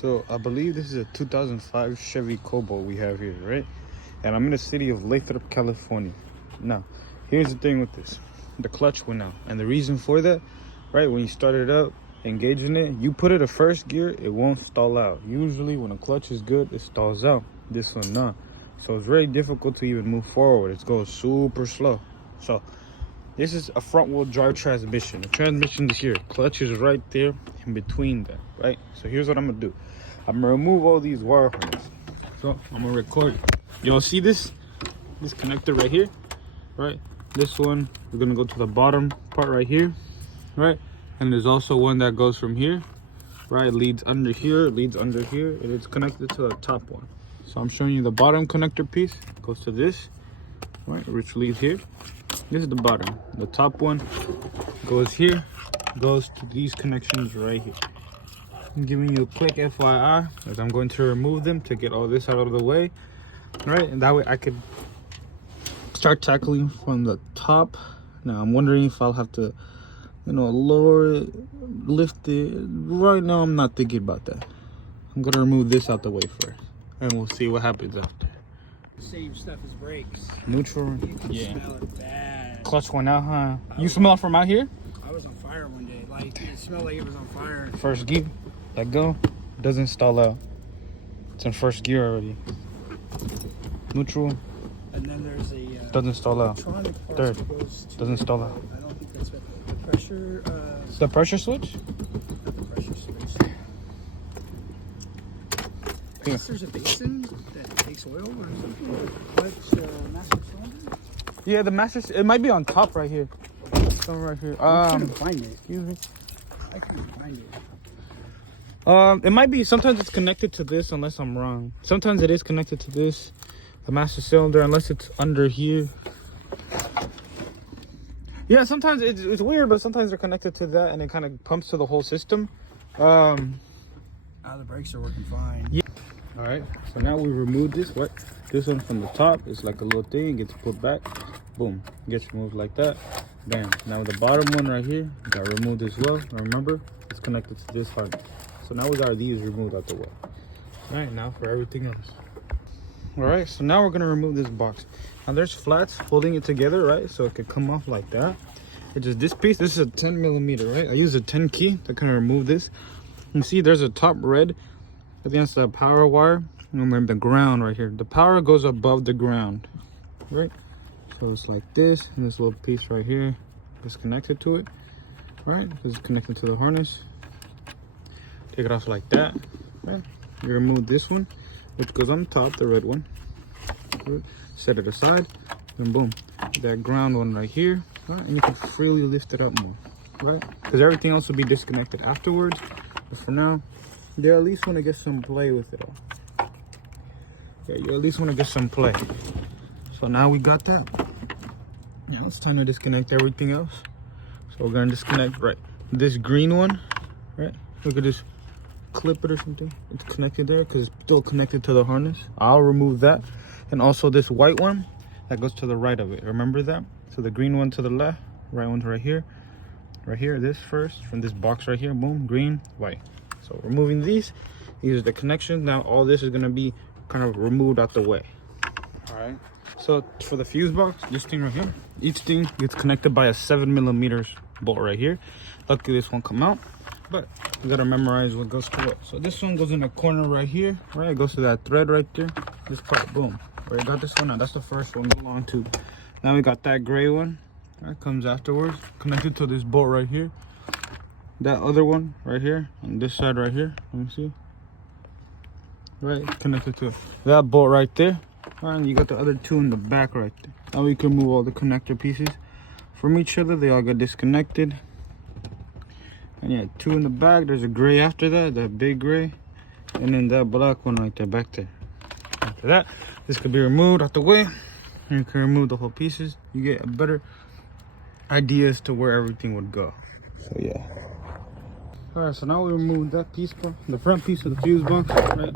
So I believe this is a 2005 Chevy Cobalt we have here, right? And I'm in the city of Lathrop, California. Now, here's the thing with this. The clutch went out. And the reason for that, right, when you start it up, engaging it, you put it at first gear, it won't stall out. Usually when a clutch is good, it stalls out. This one not. So it's very difficult to even move forward. It goes super slow. So this is a front wheel drive transmission. The transmission is here. Clutch is right there in between them, right? So here's what I'm gonna do. I'm gonna remove all these wire harnesses. So I'm gonna record it. Y'all see this? This connector right here, right? This one, we're gonna go to the bottom part right here, right? And there's also one that goes from here, right? Leads under here, leads under here, and it's connected to the top one. So I'm showing you the bottom connector piece, goes to this, right? Which leads here. This is the bottom. The top one goes here, goes to these connections right here. I'm giving you a quick FYI as I'm going to remove them to get all this out of the way, right? And that way I could start tackling from the top. Now I'm wondering if I'll have to, lower it, lift it. Right now I'm not thinking about that. I'm gonna remove this out the way first, and we'll see what happens after. Same stuff as brakes. Neutral, You can yeah. smell it bad. Clutch went out, huh? You smell it from out here? I was on fire one day. Like, it smelled like it was on fire. First gear, let go. Doesn't stall out. It's in first gear already. Neutral, And then there's a doesn't stall out. electronic part Third, that goes to, doesn't stall out. I don't think that's what the pressure. The pressure switch? Not the pressure switch. I guess there's a basin that takes oil or something. But master cylinder. Yeah, the master. It might be on top right here. So right here. I couldn't find it. Excuse me. I couldn't find it. It might be. Sometimes it's connected to this, unless I'm wrong. Sometimes it is connected to this, the master cylinder, unless it's under here. Yeah, sometimes it's weird, but sometimes they're connected to that, and it kind of pumps to the whole system. The brakes are working fine. Yeah. All right. So now we remove this. What? This one from the top. It's like a little thing. Gets put back. Boom. Gets removed like that. Bam. Now the bottom one right here got removed as well. Remember, it's connected to this harness. So now we got these removed out the way. All right. Now for everything else. All right. So now we're gonna remove this box. Now there's flats holding it together, right? So it could come off like that. It's just this piece. This is a 10 millimeter, right? I use a 10 key to kind of remove this. You see, there's a top red against the power wire. Remember the ground right here. The power goes above the ground, right? So it's like this, and this little piece right here is connected to it, right? It's connected to the harness. Take it off like that, right? You remove this one, which goes on top, the red one. Set it aside, and boom, that ground one right here, right? And you can freely lift it up more, right? Because everything else will be disconnected afterwards. But for now, you at least want to get some play with it all. Yeah, you at least want to get some play. So now we got that. Yeah, it's time to disconnect everything else. So we're gonna disconnect, right, this green one, right? We could just clip it or something. It's connected there because it's still connected to the harness. I'll remove that. And also this white one that goes to the right of it. Remember that? So the green one to the left, right one's right here. Right here, this first, from this box right here, boom, green, white. So removing these are the connections. Now all this is gonna be kind of removed out the way. All right. So for the fuse box, this thing right here, each thing gets connected by a 7 millimeters bolt right here. Luckily this won't come out, but you gotta memorize what goes to what. So this one goes in the corner right here, right? It goes to that thread right there. This part, boom. Right, got this one out. That's the first one, go long tube. Now we got that gray one. That comes afterwards, connected to this bolt right here. That other one right here on this side right here, let me see, right, connected to that bolt right there. All right, and you got the other two in the back right there. Now we can move all the connector pieces from each other. They all got disconnected, and yeah, two in the back. There's a gray after that, that big gray, and then that black one right there back there. After that, this could be removed out the way, and you can remove the whole pieces. You get a better idea as to where everything would go. So yeah. All right, so now we remove that piece, the front piece of the fuse box, right?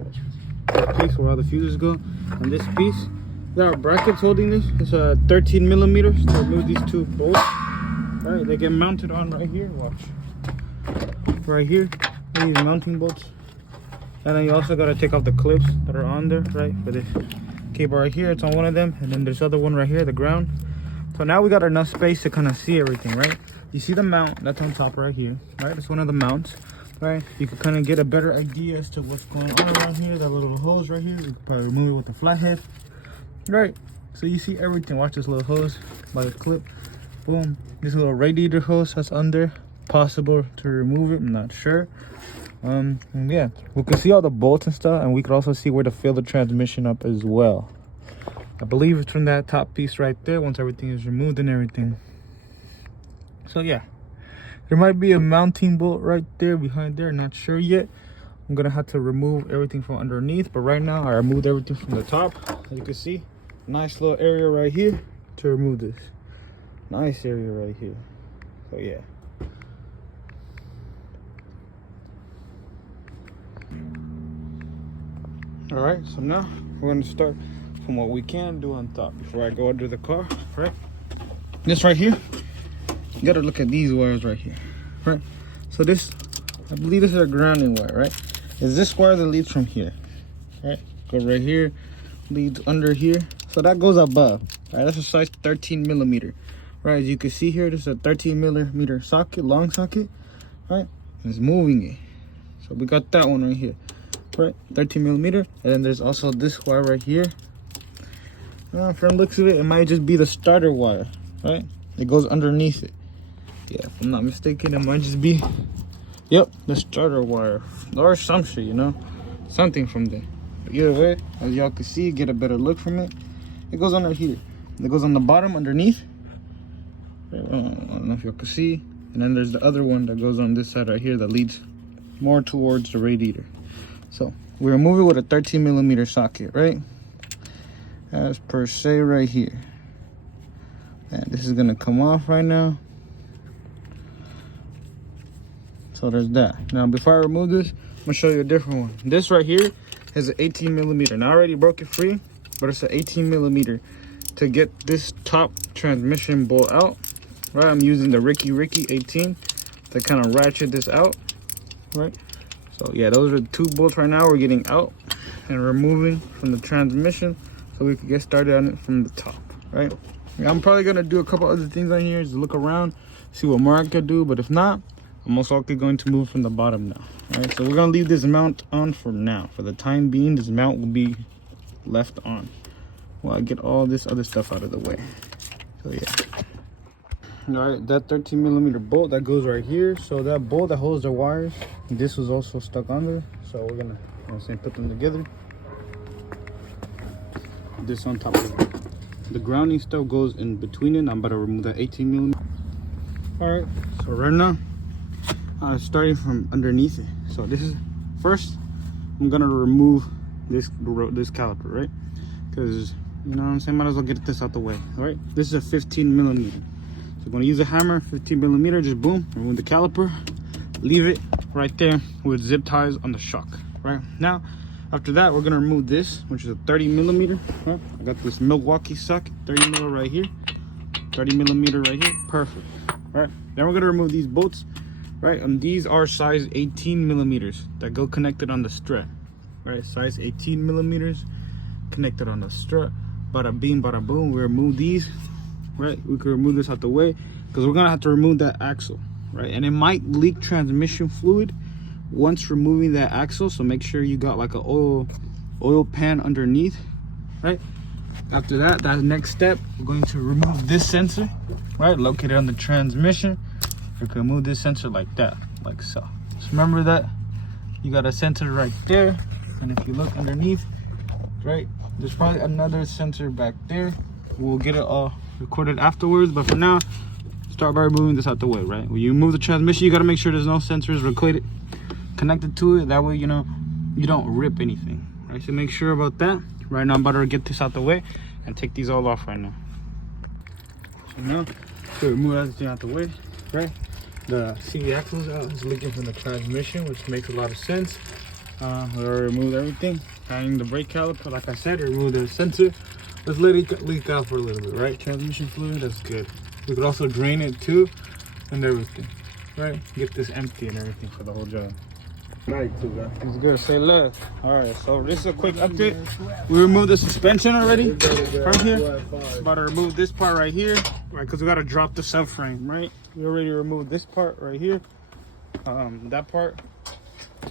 That piece where all the fuses go, and this piece. There are brackets holding this. It's a 13 millimeters to remove these two bolts. All right, they get mounted on right here. Watch. Right here, these mounting bolts And then you also got to take off the clips that are on there, right? For this cable right here, it's on one of them. And then there's other one right here, the ground. So now we got enough space to kind of see everything, right? You see the mount that's on top right here, right? It's one of the mounts, right? You can kind of get a better idea as to what's going on around here. That little hose right here, you can probably remove it with the flathead, right? So you see everything. Watch this little hose by the clip. Boom. This little radiator hose that's under. Possible to remove it, I'm not sure. And yeah, we can see all the bolts and stuff, and we could also see where to fill the transmission up as well. I believe it's from that top piece right there once everything is removed and everything. So yeah, there might be a mounting bolt right there behind there, not sure yet. I'm gonna have to remove everything from underneath, but right now I removed everything from the top. As you can see, nice little area right here to remove this. Nice area right here. So yeah. All right, so now we're going to start from what we can do on top before I go under the car, right? This right here, you got to look at these wires right here, right? So this, I believe this is a grounding wire, right? Is this wire that leads from here, right? Goes right here, leads under here. So that goes above, right? That's a size 13 millimeter, right? As you can see here, this is a 13 millimeter socket, long socket, right? And it's moving it. So we got that one right here. Right, 13 millimeter, and then there's also this wire right here. From the looks of it, it might just be the starter wire, right? It goes underneath it. Yeah, if I'm not mistaken, it might just be, yep, the starter wire or some shit, you know, something from there. But either way, as y'all can see, get a better look from it. It goes under here. It goes on the bottom underneath. I don't know if y'all can see. And then there's the other one that goes on this side right here that leads more towards the radiator. So we remove it with a 13 millimeter socket, right? As per se right here. And this is gonna come off right now. So there's that. Now before I remove this, I'm gonna show you a different one. This right here is an 18 millimeter. Now I already broke it free, but it's an 18 millimeter. To get this top transmission bolt out, right? I'm using the Ricky 18 to kind of ratchet this out, right? So yeah, those are the two bolts right now we're getting out and removing from the transmission so we can get started on it from the top, right? Yeah, I'm probably gonna do a couple other things on here, just look around, see what more I could do, but if not, I'm most likely going to move from the bottom now. All right, so we're gonna leave this mount on for now. For the time being, this mount will be left on while I get all this other stuff out of the way. So yeah. All right, that 13 millimeter bolt that goes right here. So that bolt that holds the wires, this was also stuck on there. So we're gonna, put them together. This on top of it. The grounding stuff goes in between it. I'm about to remove that 18 millimeter. All right, so right now, starting from underneath it. So this is, first, I'm gonna remove this caliper, right? Because, you know what I'm saying, might as well get this out the way, all right? This is a 15 millimeter. So I'm gonna use a hammer, 15 millimeter, just boom, remove the caliper, leave it right there with zip ties on the shock, right? Now, after that, we're gonna remove this, which is a 30 millimeter. Huh? I got this Milwaukee socket, 30 millimeter right here, 30 millimeter right here, perfect, right? Then we're gonna remove these bolts, right? And these are size 18 millimeters that go connected on the strut, right? Size 18 millimeters connected on the strut. Bada bing, bada boom, we remove these. Right, we can remove this out the way because we're gonna have to remove that axle, right? And it might leak transmission fluid once removing that axle, so make sure you got like a oil pan underneath, right? After that, that next step, we're going to remove this sensor, right, located on the transmission. We can remove this sensor like that, like so. Just remember that you got a sensor right there, and if you look underneath, right, there's probably another sensor back there. We'll get it all recorded afterwards, but for now, start by removing this out the way, right? When you remove the transmission, you got to make sure there's no sensors connected to it. That way, you know, you don't rip anything, right? So make sure about that. Right now, I'm about to get this out the way and take these all off right now. So now, to remove everything out the way, right? The CV axles out is leaking from the transmission, which makes a lot of sense. We already removed everything. Tying the brake caliper, like I said, remove the sensor. Let's let it leak out for a little bit, right? Transmission fluid, that's good. We could also drain it too and everything, right? Get this empty and everything for the whole job. Night too, guys. It's good. Say less. All right. So this is a quick update. We removed the suspension already from here. About to remove this part right here, right? Because we got to drop the subframe, right? We already removed this part right here. That part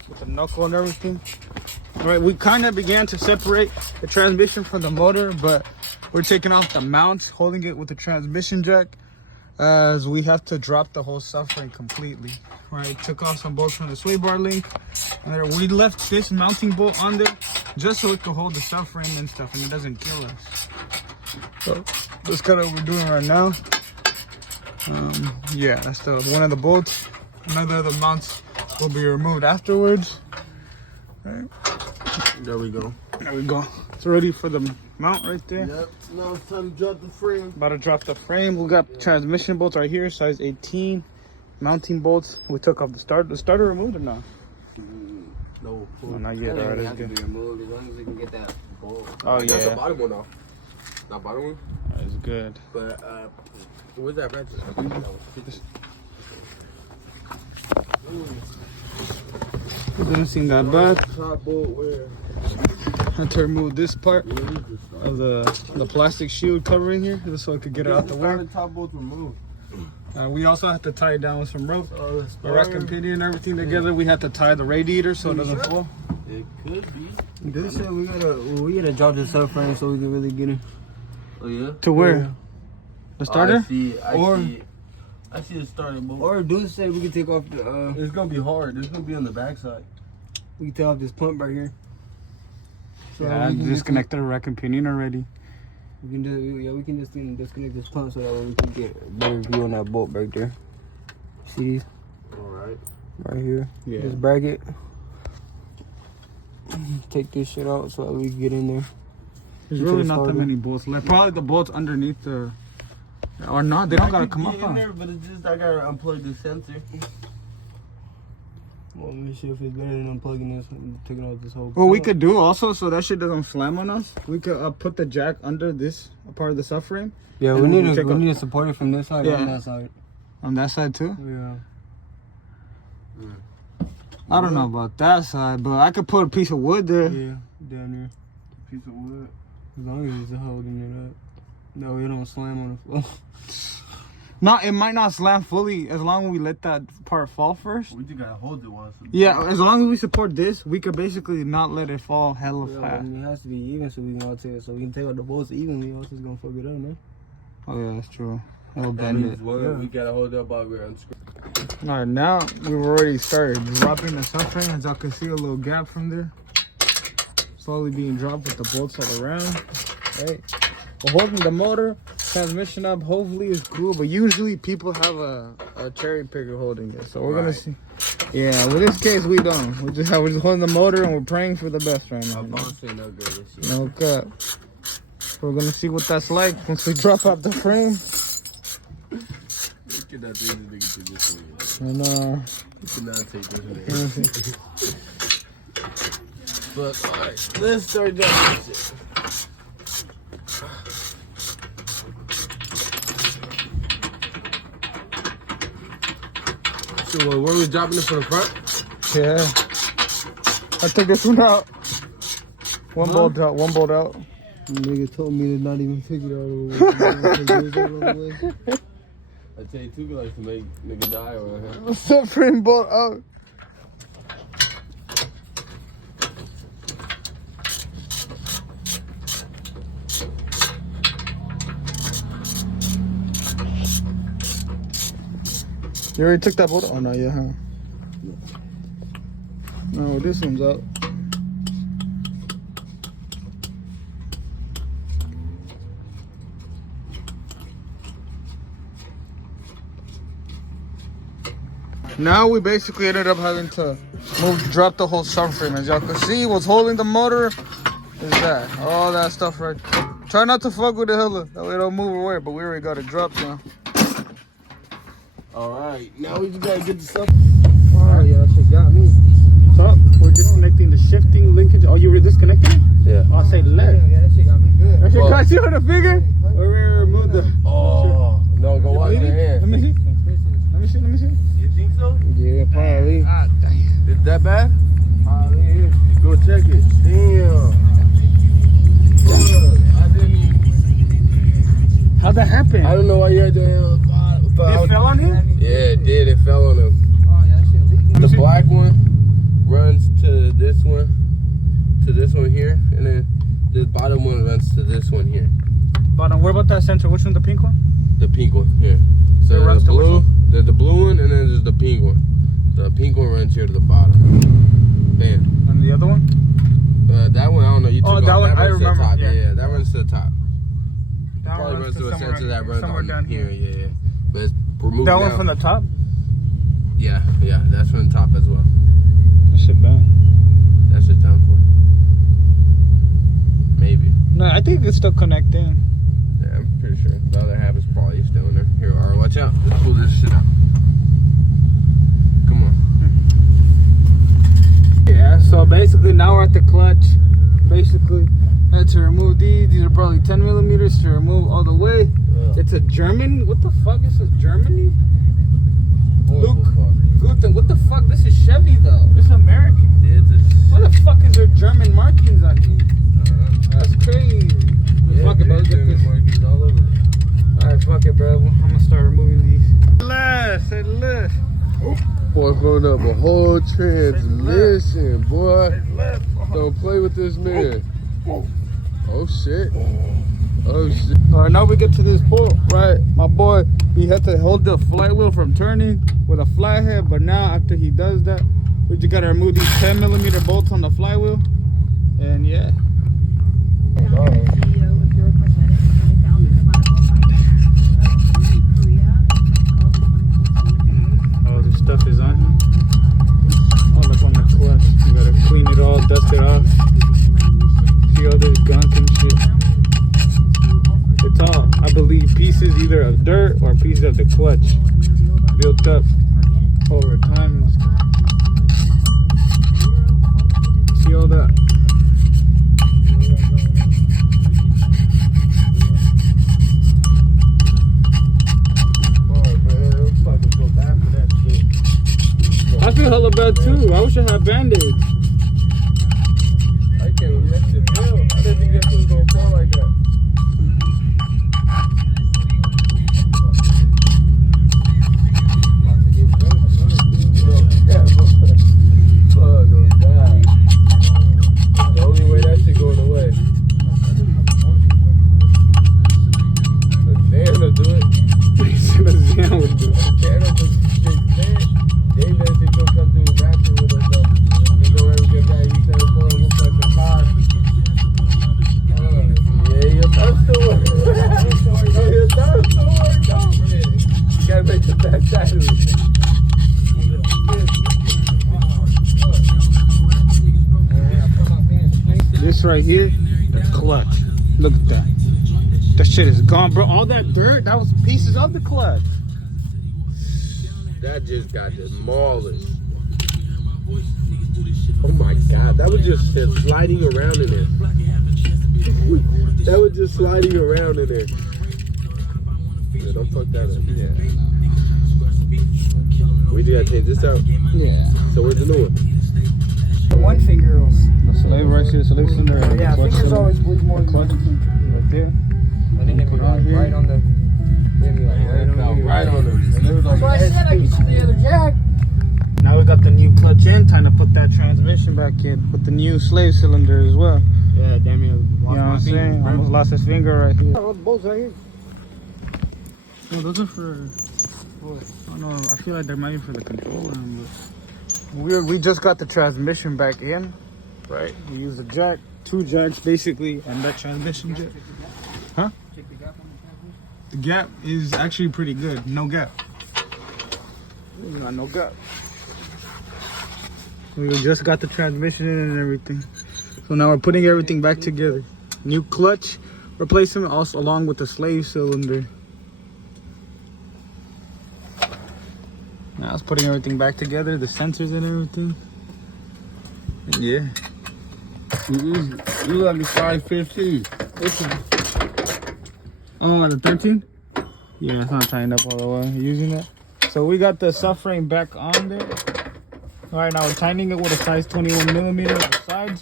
with the knuckle and everything. All right. We kind of began to separate the transmission from the motor, but we're taking off the mount, holding it with the transmission jack, as we have to drop the whole subframe completely. Right, took off some bolts from the sway bar link, and we left this mounting bolt on there just so it could hold the subframe and stuff, and it doesn't kill us. So that's kind of what we're doing right now. Yeah, that's one of the bolts. Another of the mounts will be removed afterwards. Right. There we go. There we go. It's ready for the mount right there. Yep. Now it's time to drop the frame. About to drop the frame. We got transmission bolts right here, size 18. Mounting bolts. We took off the starter. The starter removed or not? No. Oh, not yet. All right, that's good. Be removed as long as we can get that bolt. Oh yeah. That's the bottom one off. That bottom one. That's good. But where's that red? It doesn't seem that bad. Top bolt where? I had to remove this part of the plastic shield covering here, just so I could get it out the way. The top bolt's removed. We also have to tie it down with some rope. Oh, The rack and pinion and everything together. We have to tie the radiator so it doesn't fall. It could be. They said we gotta drop the subframe so we can really get it. Oh yeah. To where? Yeah. The starter? I see the starter bolt. Or do say we can take off the It's gonna be hard. It's gonna be on the backside. we can take off this pump right here. So Yeah, I we can disconnected the rack and pinion already. we can just disconnect this pump so that way we can get a better view on that bolt right there. See these? Alright. Right here. Yeah. This bracket. Take this shit out so that we can get in there. There's Into really the not that starter. many bolts left. Probably the bolts underneath the... Or not, they don't gotta come up, in huh? there, but it's just I gotta unplug the sensor. Well, let me see if it's better than unplugging this and taking out this whole What we pump. could do also, so that shit doesn't slam on us, we could put the jack under this part of the subframe. Yeah, and we then need take to a- we need to support it from this side Yeah. and that side. On that side too? Yeah. I don't know about that side, but I could put a piece of wood there. Yeah, down there. Piece of wood. As long as it's holding it up. No, it don't slam on the floor. No, it might not slam fully as long as we let that part fall first. We just gotta hold it once. Yeah, as long as we support this, we could basically not let it fall hella Yeah, fast. it has to be even so we can all take it. So we can take out the bolts evenly, else it's gonna fuck it up, man. Oh yeah, that's true. It'll That bend means it. one, Yeah. we gotta hold it up while we're unscrewing. Alright, now we've already started dropping the subframe. As y'all can see, a little gap from there. Slowly being dropped with the bolts all around. Right. We're holding the motor, transmission up. Hopefully it's cool, but usually people have a cherry picker holding it. So we're gonna see. Yeah, with this case we don't. We're just holding the motor and we're praying for the best right now. My boss say no good this shit. No cut. We're gonna see what that's like once we drop out the frame. We cannot take this nigga to this way. And We cannot take this nigga. But alright, let's start dropping this shit. So where we dropping it from the front? yeah. I took this one out. One bolt out, one bolt out. Nigga told me to not even take it all the way. I tell you two guys to make nigga die around here. Subframe bolt out. You already took that bolt? Oh no, yeah, huh? No, this one's out. Now we basically ended up having to drop the whole subframe. As y'all can see, what's holding the motor is that. All that stuff right there. Try not to fuck with the hella. That way it don't move away, but we already got it dropped now. Alright, now we just gotta get the stuff. Oh yeah, that shit got me. So, we're disconnecting the shifting linkage. Oh, you were disconnecting it? Yeah. I'll say left. Yeah, that shit got me good. That shit Well- got you on the finger? Or we removed the... Oh, no, go wash your Let hands. me see. Let me see. You think so? Yeah, probably. Ah, damn. It That bad? Yeah. Go check it. Damn. Fuck, I didn't even. How'd that happen? I don't know why you're at the bottom. It fell on him? Yeah, it did. It fell on him. Oh, yeah, that shit leaking. The black one runs to this one here, and then the bottom one runs to this one here. Bottom. What about that center? Which one? The pink one? The pink one here. So it runs the to which blue, one? the blue one, and then there's the pink one. The pink one runs here to the bottom. Bam. And the other one? That one I don't know. You took off. that one, I runs to the remember, top. yeah. Yeah, that runs to the top. That Probably one runs to a somewhere sensor that runs somewhere on down here. Yeah. But it's removed That down. one from the top? Yeah, that's from the top as well. That shit bad. That shit's done for. Maybe. No, I think it's still connecting. Yeah, I'm pretty sure. The other half is probably still in there. Here, alright, watch out. Let's pull this shit out. Come on. Yeah, so basically now we're at the clutch. Basically, to remove these are probably 10 millimeters to remove all the way. It's a German. What the fuck? This is Germany? Luke, what the fuck? This is Chevy though. This is American. Why the fuck is there German markings on here? That's crazy. Fuck it, bro. Let's get this. Alright, fuck it, bro. I'm gonna start removing these. Say less. Boy, throwing up a whole transmission, boy. Don't play with this man. Oh shit. Oh shit. Alright, now we get to this bolt, right? My boy, he had to hold the flywheel from turning with a flathead, but now after he does that, we just gotta remove these 10 millimeter bolts on the flywheel. And yeah. Oh, this stuff is on here. Oh, look on the clutch. You gotta clean it all, dust it off. See all this gunk and shit. It's all, I believe, pieces either of dirt or pieces of the clutch built up over time and stuff. See all that? I feel hella bad too. I wish I had band-aids. I can't believe that shit fell. I didn't think that shit was gonna fall like that. The only way that shit going away. The Dan will do it. The Zan would do it. Dan will just Dave that shit gonna come through the bathroom with us though. They go ever get back. You said we're pulling one plus some car. Yeah, your thumb still working. Your thumb still working. You gotta make the back side of it. This right here, the clutch. Look at that. That shit is gone, bro. All that dirt, that was pieces of the clutch. That just got demolished. Oh my god, that was just sliding around in there. That was just sliding around in there. Yeah, don't fuck that up. Yeah. We just gotta change this out. Yeah. So where's the new one? One finger rules. The slave right here, slave cylinder. And Yeah, the clutch fingers cylinder. always bleed more The than clutch one finger. right there. And then hit me Put on here. right on the. Hit me like Right on them. And there was That's why I said I could see the other jack. Now we got the new clutch in. Time to put that transmission back in with the new slave cylinder as well. Yeah, damn near lost You know what I'm my finger, saying? bro. Almost lost his finger right here. Oh, the bolts right here. No, those are for. I don't know. I feel like they're maybe for the control arm, but we just got the transmission back in, right? We used a jack, 2 jacks basically, and that transmission jack. Huh? Check the gap on the transmission. The gap is actually pretty good. No gap. We got no gap. We just got the transmission in and everything. So now we're putting everything back together. New clutch replacement, also along with the slave cylinder. Now it's putting everything back together, the sensors and everything. And yeah. You let me 515. Listen. Oh, the 13? Yeah, it's not tightened up all the way. Using it. So we got the subframe back on there. All right, now we're tightening it with a size 21mm at the sides,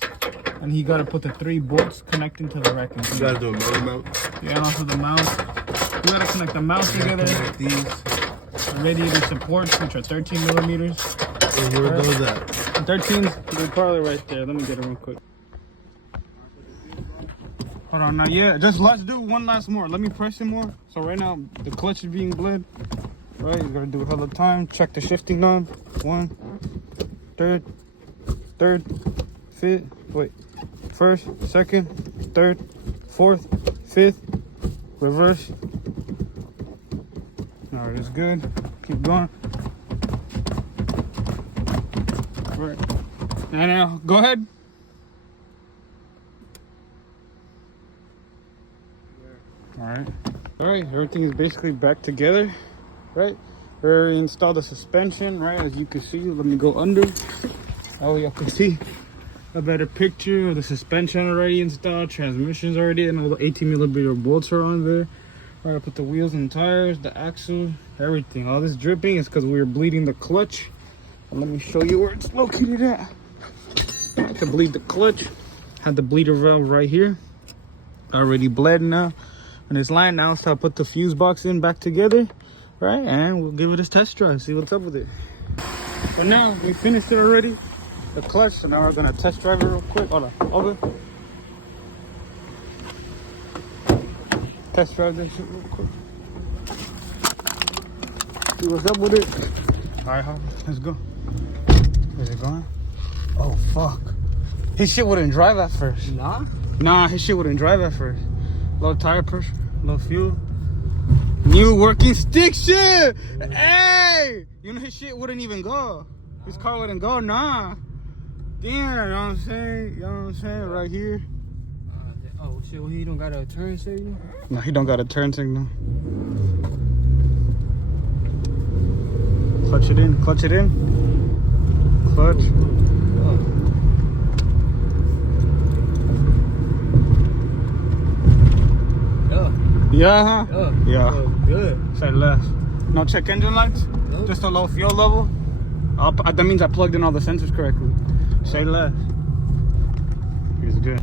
and he got to put the 3 bolts connecting to the rack. You gotta do a motor mount. Yeah, and also the mount. You gotta connect the mount together. Connect these. The radiator supports, which are 13mm. And where are those at? 13, they're probably right there. Let me get it real quick. Hold on, not yet. Just let's do one last more. Let me press it more. So right now, the clutch is being bled. Right, you gotta do it hella time. Check the shifting knob. 1, 3rd, 5th. Wait, 1st, 2nd, 3rd, 4th, 5th. Reverse. Alright, it's good. Keep going. Right. Now, go ahead. Alright. Alright, everything is basically back together. Right? We already installed the suspension, right? As you can see, let me go under. Oh, y'all can see a better picture of the suspension already installed, transmissions already, and all the 18mm bolts are on there. Right, I put the wheels and tires, the axle, everything. All this dripping is because we were bleeding the clutch. And let me show you where it's located at. To bleed the clutch, had the bleeder valve right here. Already bled now. And it's lined now, so I put the fuse box in back together. Right, and we'll give it a test drive, see what's up with it. But now, we finished it already. The clutch, so now we're gonna test drive it real quick. Hold on, over. Test drive this shit real quick. See what's up with it. Alright, let's go. Is it going? Oh, fuck. His shit wouldn't drive at first. Nah? Nah, his shit wouldn't drive at first. Low tire pressure, low fuel. New working stick shit! Hey! You know his shit wouldn't even go. His car wouldn't go, nah. Damn, you know what I'm saying? You know what I'm saying? Right here. Oh shit, well, he don't got a turn signal? No, he don't got a turn signal. Clutch it in, clutch it in. Clutch. Yeah, huh? Yeah. Oh, good. Say less. No check engine lights? Nope. Just a low fuel level? That means I plugged in all the sensors correctly. Say less. He's good.